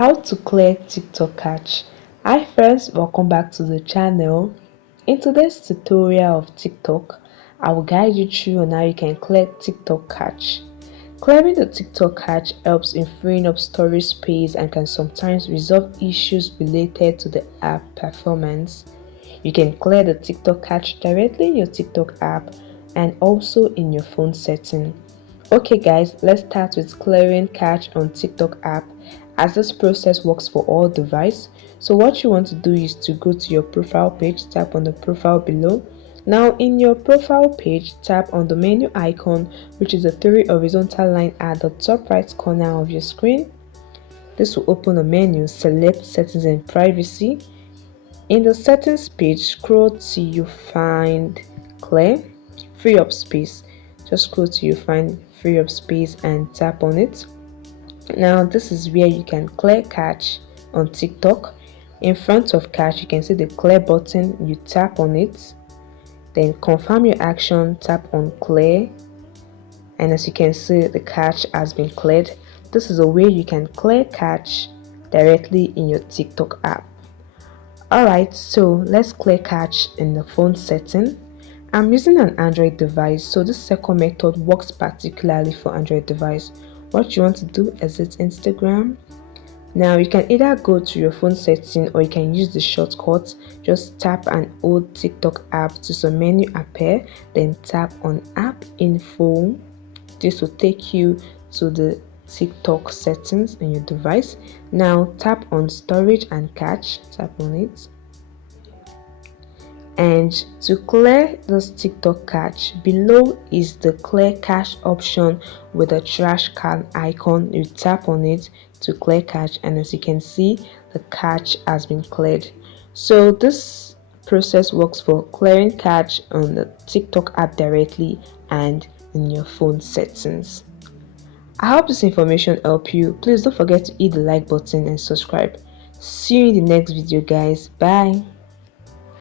How to clear TikTok cache. Hi friends, welcome back to the channel. In today's tutorial of TikTok, I will guide you through on how you can clear TikTok cache. Clearing the TikTok cache helps in freeing up storage space and can sometimes resolve issues related to the app performance. You can clear the TikTok cache directly in your TikTok app and also in your phone setting. Okay guys, let's start with clearing cache on TikTok app, as this process works for all devices. So what you want to do is to go to your profile page, tap on the profile below. Now in your profile page, tap on the menu icon, which is a three horizontal line at the top right corner of your screen. This will open a menu. Select settings and privacy. In the settings page, scroll till you find clear, free up space. Just scroll till you find free up space and tap on it. Now this is where you can clear cache on TikTok. In front of cache, you can see the clear button. You tap on it, then confirm your action, tap on clear, and as you can see, the cache has been cleared. This is a way you can clear cache directly in your TikTok app. Alright, so let's clear cache in the phone setting. I'm using an Android device, so this second method works particularly for Android device. What you want to do is hit Instagram. Now you can either go to your phone setting or you can use the shortcut. Just tap and hold TikTok app to some menu appear, then tap on app info. This will take you to the TikTok settings in your device. Now tap on storage and cache, tap on it, and to clear this TikTok cache, below is the clear cache option with a trash can icon. You tap on it to clear cache, and as you can see, the cache has been cleared. So this process works for clearing cache on the TikTok app directly and in your phone settings. I hope this information helped you. Please don't forget to hit the like button and subscribe. See you in the next video guys. Bye.